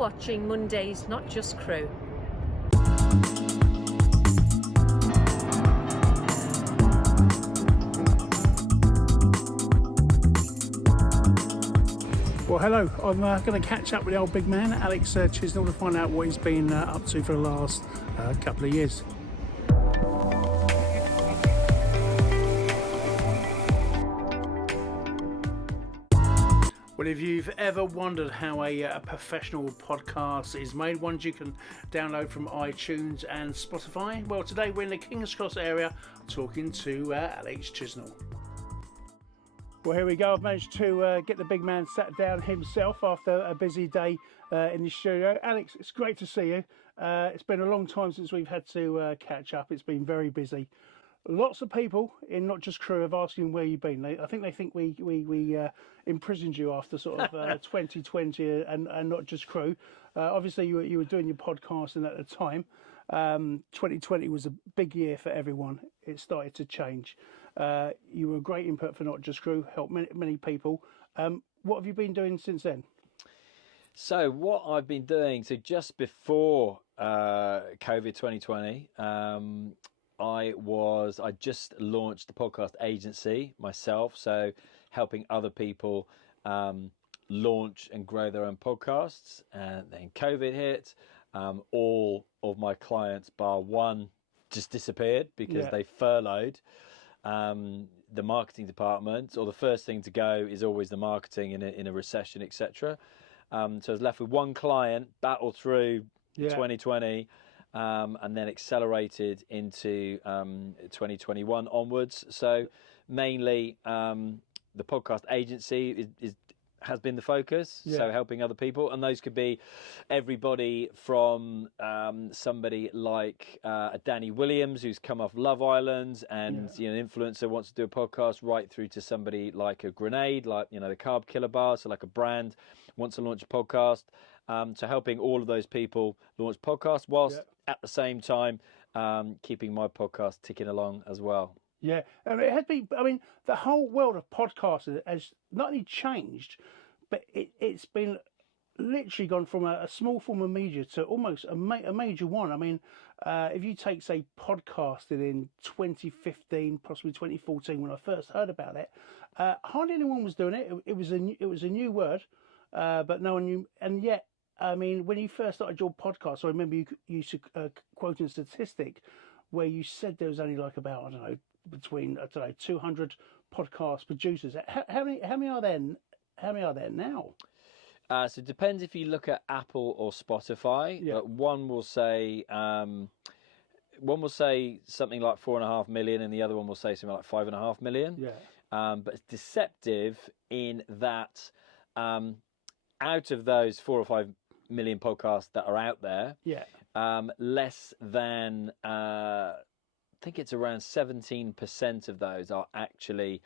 watching Monday's Not Just Crew. Well, hello. I'm going to catch up with the old big man, Alex Chisnell, to find out what he's been up to for the last couple of years. Well, if you've ever wondered how a professional podcast is made, ones you can download from iTunes and Spotify, well, today we're in the King's Cross area talking to Alex Chisnell. Well, here we go. I've managed to get the big man sat down himself after a busy day in the studio. Alex, it's great to see you. It's been a long time since we've had to catch up. It's been very busy. Lots of people in Not Just Crew have asked where you've been. I think we imprisoned you after sort of 2020 and Not Just Crew. Obviously, you were doing your podcasting at the time. 2020 was a big year for everyone. It started to change. You were a great input for Not Just Crew, helped many people. What have you been doing since then? So what I've been doing, so just before COVID 2020, I just launched the podcast agency myself, so helping other people launch and grow their own podcasts. And then COVID hit. All of my clients, bar one, just disappeared because they furloughed the marketing department, or the first thing to go is always the marketing in a recession, etc. So I was left with one client, battled through 2020. And then accelerated into 2021 onwards. So mainly the podcast agency has been the focus, so helping other people. And those could be everybody from somebody like Danny Williams, who's come off Love Island and an influencer wants to do a podcast, right through to somebody like a Grenade, like the Carb Killer Bar, so like a brand wants to launch a podcast. So helping all of those people launch podcasts whilst at the same time keeping my podcast ticking along as well. Yeah, it has been. I mean, the whole world of podcasting has not only changed, but it's been literally gone from a small form of media to almost a major one. I mean, if you take, say, podcasting in 2015, possibly 2014, when I first heard about it, hardly anyone was doing it. It was a new word, but no one knew, and yet. I mean, when you first started your podcast, I remember you used to quoting a statistic where you said there was only like about, between 200 podcast producers. How many are there? How many are there now? So it depends if you look at Apple or Spotify. Yeah. One will say something like 4.5 million, and the other one will say something like 5.5 million. Yeah. But it's deceptive in that out of those 4 or 5 million podcasts that are out there, less than I think it's around 17% of those are actually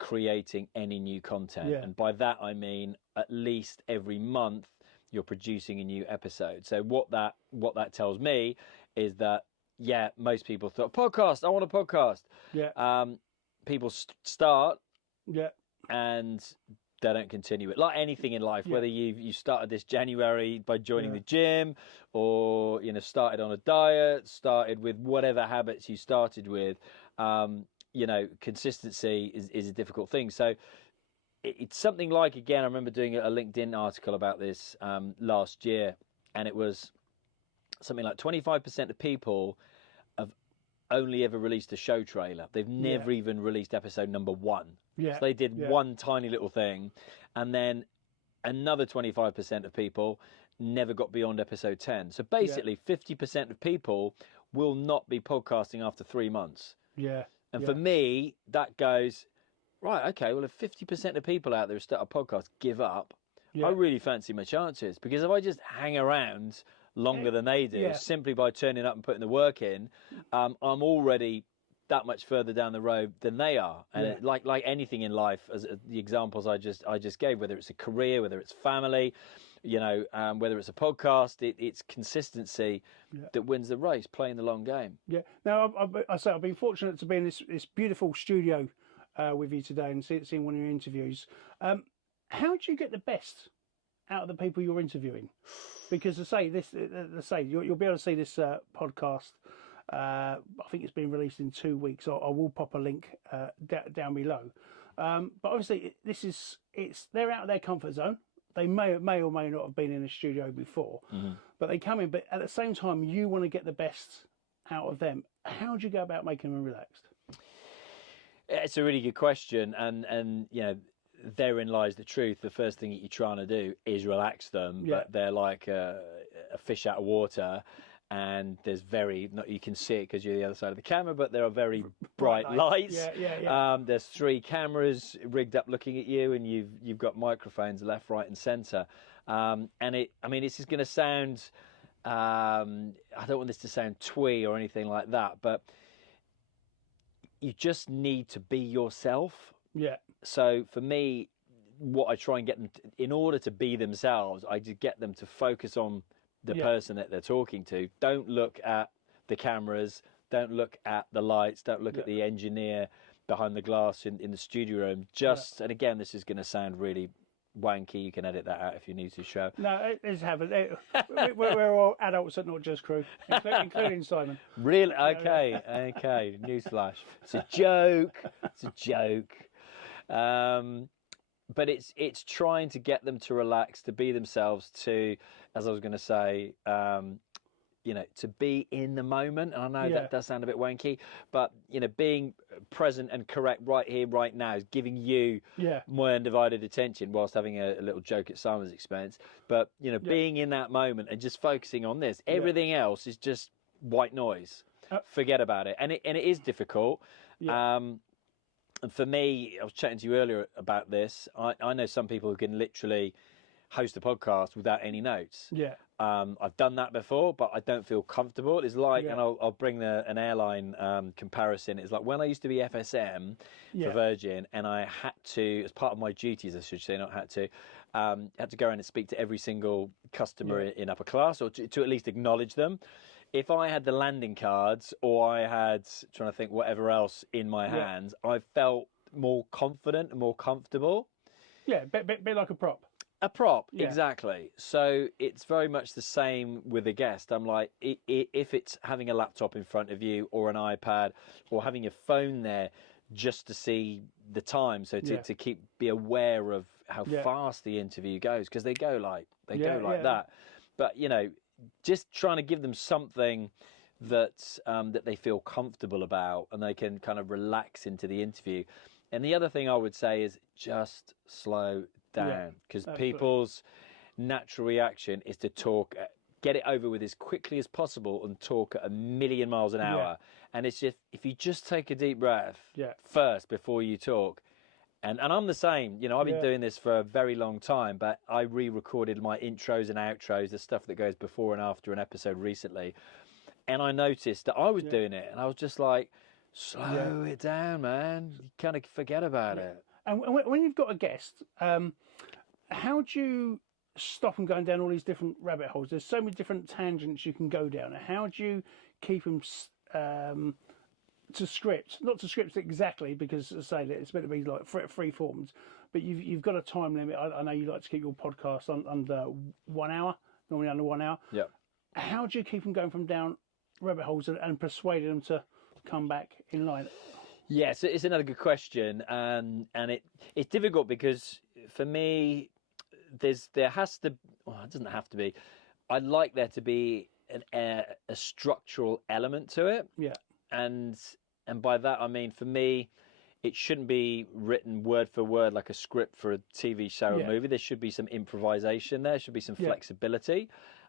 creating any new content. And by that I mean at least every month you're producing a new episode. So what that tells me is that most people thought, podcast, I want a podcast. People start and they don't continue it. Like anything in life, whether you started this January by joining the gym, or started on a diet, started with whatever habits you started with, consistency is a difficult thing. So it's something like, again, I remember doing a LinkedIn article about this last year, and it was something like 25% of people have only ever released a show trailer. They've never even released episode number 1. So they did one tiny little thing, and then another 25% of people never got beyond episode 10. So basically 50% of people will not be podcasting after 3 months. And for me, that goes, right, okay, well, if 50% of people out there who start a podcast give up, I really fancy my chances. Because if I just hang around longer than they do, simply by turning up and putting the work in, I'm already that much further down the road than they are. And like anything in life, as the examples I just gave, whether it's a career, whether it's family, whether it's a podcast, it's consistency that wins the race, playing the long game. Now I've been fortunate to be in this beautiful studio with you today and seeing one of your interviews. How do you get the best out of the people you're interviewing? Because you'll be able to see this podcast. I think it's been released in 2 weeks. I will pop a link down below. But obviously, they're out of their comfort zone. They may or may not have been in a studio before, but they come in. But at the same time, you want to get the best out of them. How do you go about making them relaxed? It's a really good question, and therein lies the truth. The first thing that you're trying to do is relax them, but they're like a fish out of water. And there's you can see it because you're the other side of the camera, but there are very bright lights. Yeah. There's 3 cameras rigged up looking at you, and you've got microphones left, right, and centre. This is going to sound. I don't want this to sound twee or anything like that, but you just need to be yourself. Yeah. So for me, what I try and get them in order to be themselves, I just get them to focus on the person that they're talking to. Don't look at the cameras, don't look at the lights, don't look at the engineer behind the glass in the studio room. And again, this is going to sound really wanky. You can edit that out if you need to, show. No, it's happened. We're all adults at Not Just Crew, including Simon. Really? Okay. Newsflash. It's a joke. But it's trying to get them to relax, to be themselves, to, as I was going to say, to be in the moment. And I know that does sound a bit wanky, but being present and correct right here, right now, is giving you my undivided attention, whilst having a little joke at Simon's expense. But being in that moment and just focusing on this. Everything else is just white noise. Forget about it, and it is difficult. And for me, I was chatting to you earlier about this. I know some people who can literally host a podcast without any notes. Yeah. I've done that before, but I don't feel comfortable. It's like, and I'll bring an airline comparison. It's like when I used to be FSM for Virgin, and I had to, as part of my duties, I should say, not had to go around and speak to every single customer in upper class, or to at least acknowledge them. If I had the landing cards, or I had, trying to think, whatever else in my hands, I felt more confident and more comfortable. Yeah, bit like a prop. A prop, exactly. So it's very much the same with a guest. I'm like, if it's having a laptop in front of you, or an iPad, or having your phone there just to see the time, so to be aware of how fast the interview goes, because they go like that. But just trying to give them something that they feel comfortable about, and they can kind of relax into the interview. And the other thing I would say is just slow down, because people's natural reaction is to talk, get it over with as quickly as possible, and talk at 1,000,000 miles an hour. And it's just, if you just take a deep breath first before you talk. And I'm the same. I've been doing this for a very long time, but I re-recorded my intros and outros, the stuff that goes before and after an episode recently. And I noticed that I was doing it, and I was just like, slow it down, man. You kind of forget about it. And when you've got a guest, how do you stop them going down all these different rabbit holes? There's so many different tangents you can go down. How do you keep them to script, not to script exactly, because as I say, it's meant to be like free forms, but you've got a time limit. I know you like to keep your podcast under 1 hour, normally under 1 hour. Yeah. How do you keep them going from down rabbit holes and persuading them to come back in line? Yes, it's another good question, and it's difficult because for me, there has to. Well, it doesn't have to be. I'd like there to be a structural element to it. Yeah. And by that I mean, for me, it shouldn't be written word for word like a script for a TV show or movie. There should be some improvisation there. Should be some flexibility.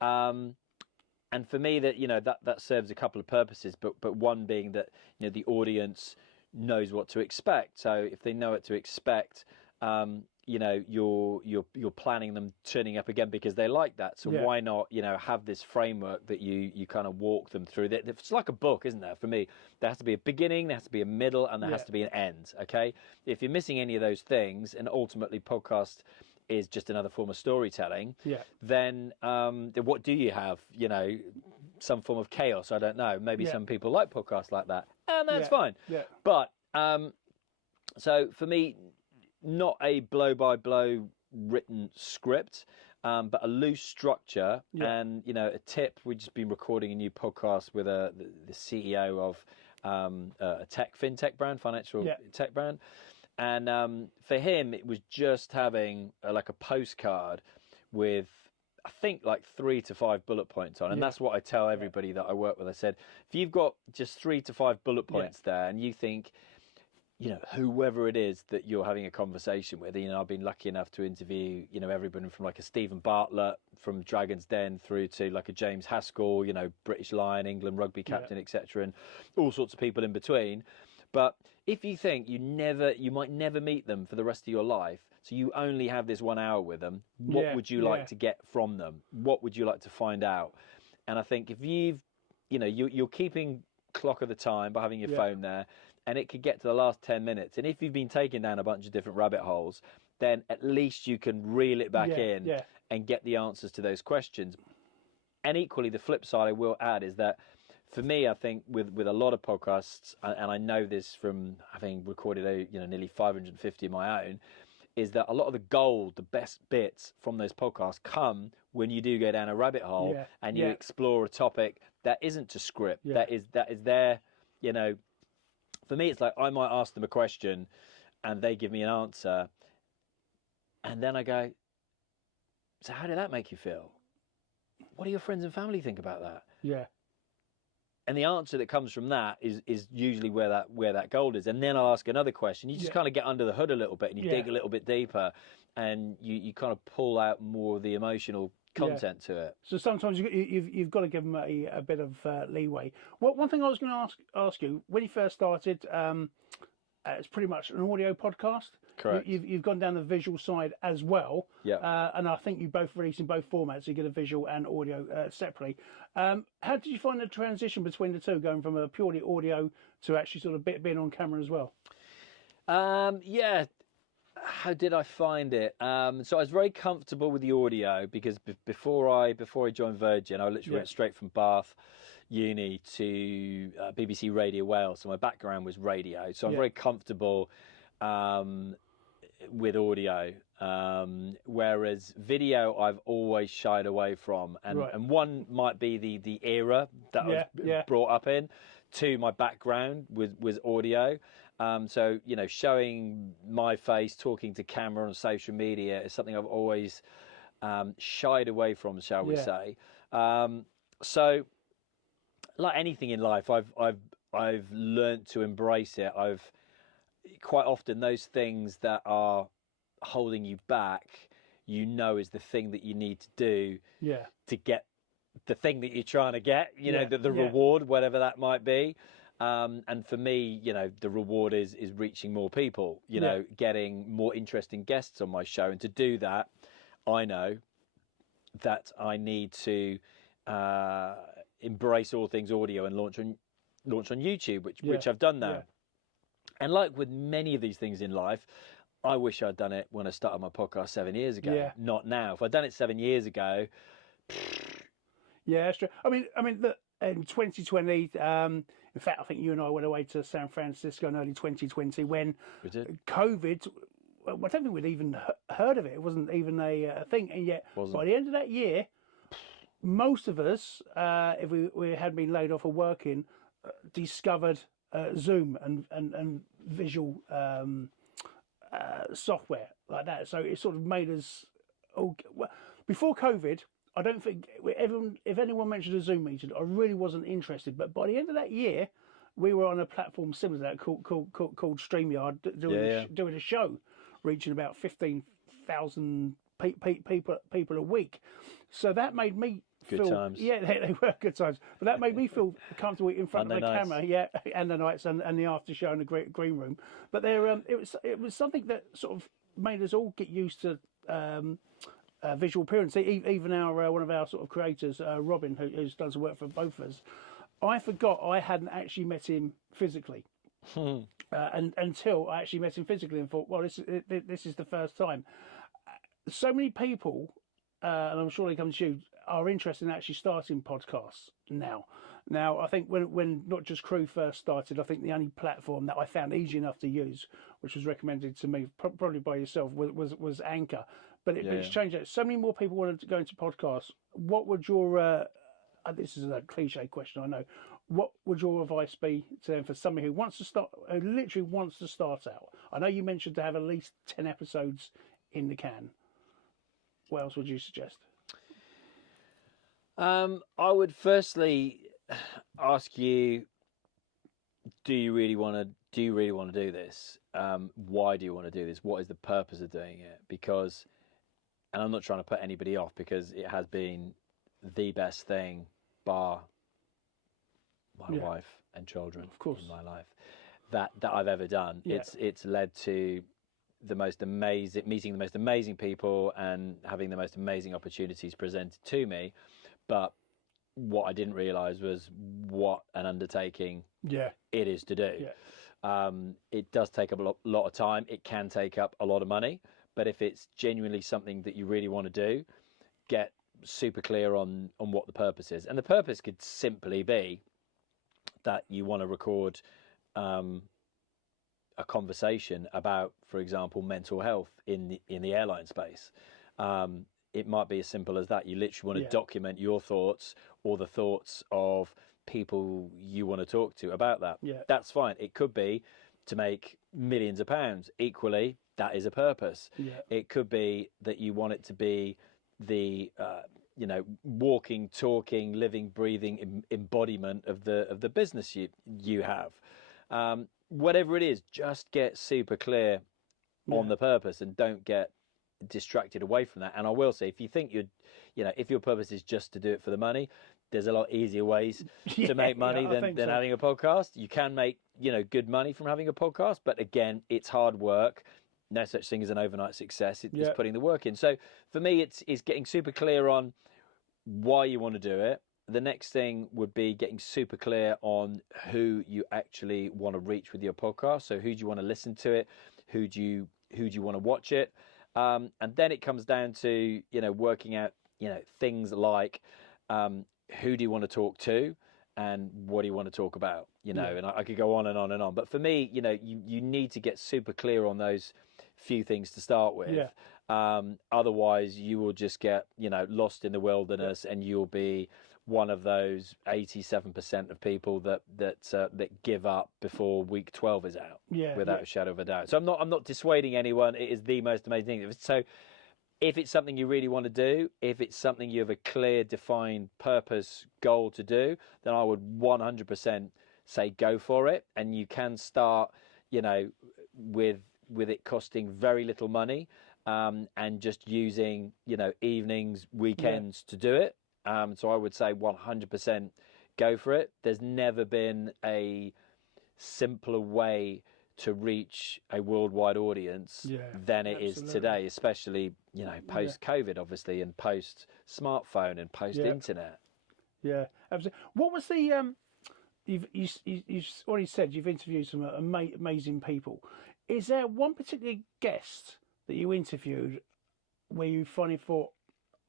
And for me, that serves a couple of purposes. But one being that the audience knows what to expect. So if they know what to expect, you're planning them turning up again because they like that. So why not, have this framework that you kind of walk them through. It's like a book, isn't there? For me, there has to be a beginning, there has to be a middle, and there has to be an end. Okay. If you're missing any of those things, and ultimately podcast is just another form of storytelling, then what do you have? Some form of chaos. I don't know. Maybe some people like podcasts like that, and that's fine. Yeah. But so for me, not a blow-by-blow written script. but a loose structure. Yeah. And, you know, a tip, we've just been recording a new podcast with the CEO of a fintech brand, financial tech brand. And for him, it was just having like a postcard with, I think, like 3 to 5 bullet points on. And that's what I tell everybody that I work with. I said, if you've got just 3 to 5 bullet points there and you think, you know, whoever it is that you're having a conversation with, you know, I've been lucky enough to interview, you know, everybody from like a Steven Bartlett from Dragon's Den through to like a James Haskell, you know, British Lion, England rugby captain, etc., and all sorts of people in between. But if you think you might never meet them for the rest of your life, so you only have this 1 hour with them, what would you like to get from them? What would you like to find out? And I think if you're keeping clock of the time by having your phone there, and it could get to the last 10 minutes. And if you've been taking down a bunch of different rabbit holes, then at least you can reel it back in and get the answers to those questions. And equally, the flip side I will add is that for me, I think with a lot of podcasts, and I know this from having recorded nearly 550 of my own, is that a lot of the gold, the best bits from those podcasts come when you do go down a rabbit hole and you explore a topic that isn't to script, that is there, you know. For me, it's like I might ask them a question and they give me an answer. And then I go, so how did that make you feel? What do your friends and family think about that? Yeah. And the answer that comes from that is usually where that gold is. And then I'll ask another question. You just kind of get under the hood a little bit and you dig a little bit deeper and you kind of pull out more of the emotional content to it. So sometimes you've got to give them a bit of leeway. One thing I was going to ask you, when you first started, it's pretty much an audio podcast. Correct. You've gone down the visual side as well. Yeah. And I think you both release in both formats. So you get a visual and audio separately. How did you find the transition between the two, going from a purely audio to actually sort of being on camera as well? How did I find it? So I was very comfortable with the audio because before I joined Virgin, I literally went straight from Bath Uni to BBC Radio Wales. So my background was radio. So I'm very comfortable with audio. Whereas video, I've always shied away from. And one might be the era that I was brought up in. Two, my background was audio. So, you know, showing my face, talking to camera on social media is something I've always shied away from, shall we say. So, like anything in life, I've learnt to embrace it. I've quite often those things that are holding you back, you know, is the thing that you need to do to get the thing that you're trying to get, you know, the reward, whatever that might be. And for me, you know, the reward is reaching more people, you know, getting more interesting guests on my show. And to do that, I know that I need to embrace all things audio and launch on YouTube, which I've done now. Yeah. And like with many of these things in life, I wish I'd done it when I started my podcast 7 years ago, not now. If I'd done it 7 years ago. Yeah, that's true. I mean, in 2020, in fact, I think you and I went away to San Francisco in early 2020 when COVID, I don't think we'd even heard of it. It wasn't even a thing. And yet, by the end of that year, most of us, if we had been laid off or working, discovered Zoom and visual software like that. So it sort of made us before COVID, I don't think if anyone mentioned a Zoom meeting, I really wasn't interested. But by the end of that year, we were on a platform similar to that called StreamYard, doing a show, reaching about 15,000 people a week. So that made me feel good times. Yeah, they were good times. But that made me feel comfortable in front of the camera. Yeah, and the nights and the after show in the green room. But it was something that sort of made us all get used to. Visual appearance. Even our one of our sort of creators, Robin, who's done some work for both of us, I forgot I hadn't actually met him physically, and until I actually met him physically and thought, well, this is the first time. So many people, and I'm sure they come to you, are interested in actually starting podcasts now. Now, I think when Not Just Crew first started, I think the only platform that I found easy enough to use, which was recommended to me probably by yourself, was Anchor. but it's changed. So many more people want to go into podcasts. What would your this is a cliche question, I know. What would your advice be to them for somebody who wants to start, who literally wants to start out? I know you mentioned to have at least 10 episodes in the can. What else would you suggest? I would firstly ask you, do you really want to do this? Why do you want to do this? What is the purpose of doing it? Because, and I'm not trying to put anybody off, because it has been the best thing, bar my wife and children, of course, in my life, that I've ever done. Yeah. It's led to meeting the most amazing people and having the most amazing opportunities presented to me. But what I didn't realise was what an undertaking it is to do. Yeah. It does take up a lot of time. It can take up a lot of money. But if it's genuinely something that you really want to do, get super clear on what the purpose is. And the purpose could simply be that you want to record a conversation about, for example, mental health in the airline space. It might be as simple as that. You literally want to document your thoughts or the thoughts of people you want to talk to about that. Yeah. That's fine. It could be to make millions of pounds. Equally, that is a purpose. Yeah. It could be that you want it to be the walking, talking, living, breathing embodiment of the business you have. Whatever it is, just get super clear on the purpose and don't get distracted away from that. And I will say, if you think if your purpose is just to do it for the money, there's a lot easier ways to make money than having a podcast. You can make good money from having a podcast, but again, it's hard work. No such thing as an overnight success. It's putting the work in. So for me, it's getting super clear on why you want to do it. The next thing would be getting super clear on who you actually want to reach with your podcast. So who do you want to listen to it? Who do you want to watch it? And then it comes down to working out things like who do you want to talk to and what do you want to talk about? And I could go on and on and on. But for me, you need to get super clear on those few things to start with. Yeah. Otherwise, you will just get lost in the wilderness, and you'll be one of those 87% of people that give up before week 12 is out. Without a shadow of a doubt. So I'm not dissuading anyone. It is the most amazing thing. So if it's something you really want to do, if it's something you have a clear, defined purpose, goal to do, then I would 100% say go for it. And you can start, with it costing very little money, and just using, evenings, weekends to do it. So I would say 100% go for it. There's never been a simpler way to reach a worldwide audience than it is today, especially, post-COVID, obviously, and post-smartphone and post-internet. Yeah, absolutely. What was the... You've already said you've interviewed some amazing people. Is there one particular guest that you interviewed where you finally thought,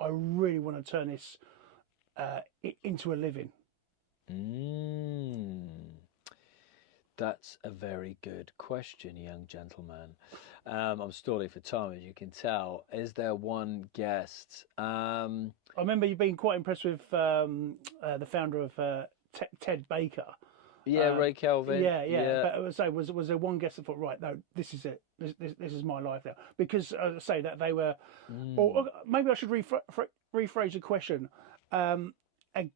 I really want to turn this into a living? That's a very good question, young gentleman. I'm stalling for time, as you can tell. Is there one guest? I remember you being quite impressed with the founder of Ted Baker. Yeah, Ray Kelvin. Yeah. But I would say, was there one guest that thought, right, no, this is it. This is my life now? Because as I say, that they were, or maybe I should rephrase the question. A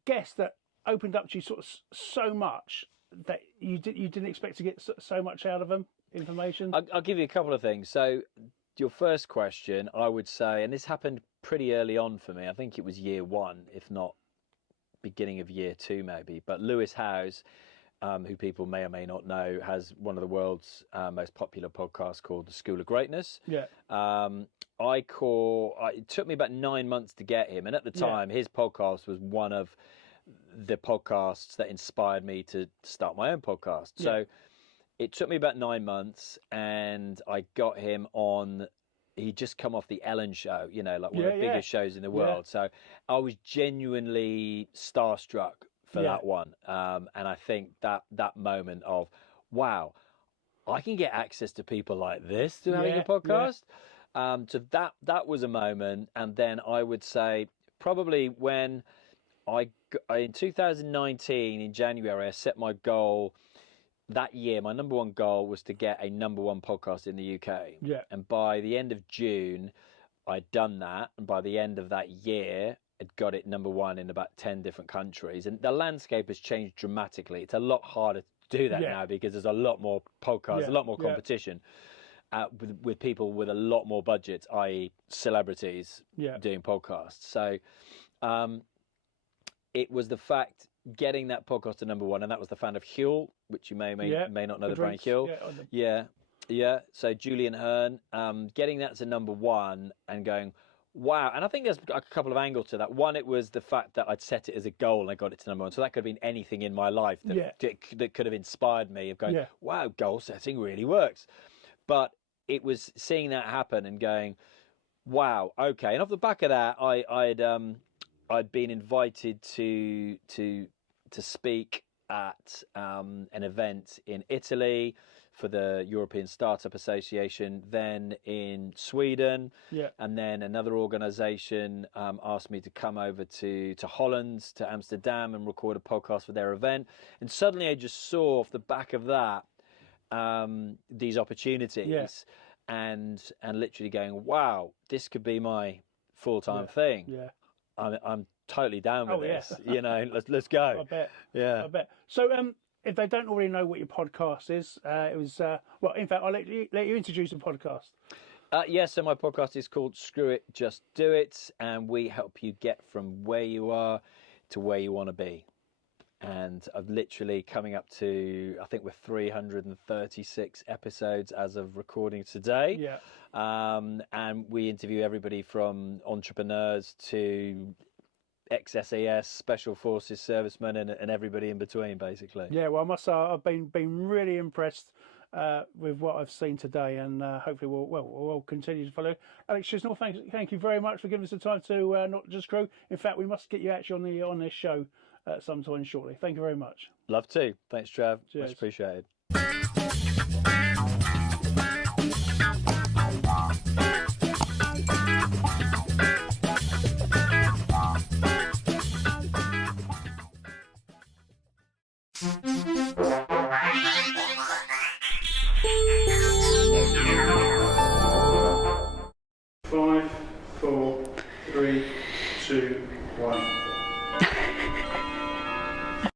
guest that opened up to you sort of so much that you didn't expect to get so much out of them, information. I'll give you a couple of things. So your first question, I would say, and this happened pretty early on for me. I think it was year one, if not beginning of year two, maybe. But Lewis Howes, who people may or may not know, has one of the world's most popular podcasts called The School of Greatness. Yeah. It took me about 9 months to get him, and at the time, his podcast was one of the podcasts that inspired me to start my own podcast. Yeah. So it took me about 9 months, and I got him on. He'd just come off the Ellen show, one of the biggest shows in the world. So I was genuinely starstruck for that one. And I think that moment of, wow, I can get access to people like this through having a podcast. So that was a moment, and then I would say probably when in 2019 in January, I set my goal. That year, my number one goal was to get a number one podcast in the UK. Yeah. And by the end of June, I'd done that. And by the end of that year, I'd got it number one in about 10 different countries. And the landscape has changed dramatically. It's a lot harder to do that now because there's a lot more podcasts, a lot more competition with people with a lot more budgets, i.e. celebrities doing podcasts. So it was the fact getting that podcast to number one, and that was the fan of Huel, which you may not know the brand Huel. So Julian Hearn, getting that to number one and going, wow. And I think there's a couple of angles to that. One, it was the fact that I'd set it as a goal and I got it to number one. So that could have been anything in my life that could have inspired me of going, wow, goal setting really works. But it was seeing that happen and going, wow, okay. And off the back of that, I'd been invited to speak at an event in Italy for the European Startup Association, then in Sweden, and then another organisation asked me to come over to Holland, to Amsterdam, and record a podcast for their event. And suddenly I just saw off the back of that these opportunities, and literally going, wow, this could be my full-time thing. I'm totally down with this. You know, let's go. I bet. Yeah. I bet. So, if they don't already know what your podcast is, it was well. In fact, I'll let you introduce the podcast. So my podcast is called Screw It, Just Do It, and we help you get from where you are to where you want to be. And I've literally coming up to, I think we're 336 episodes as of recording today. And we interview everybody from entrepreneurs to ex-SAS, Special Forces servicemen, and everybody in between, basically. Yeah, well, I must say I've been really impressed with what I've seen today, and hopefully we'll continue to follow. Alex Chisnell, thank you very much for giving us the time to not just grow. In fact, we must get you actually on this show sometime shortly. Thank you very much. Love to. Thanks, Trav. Cheers. Much appreciated.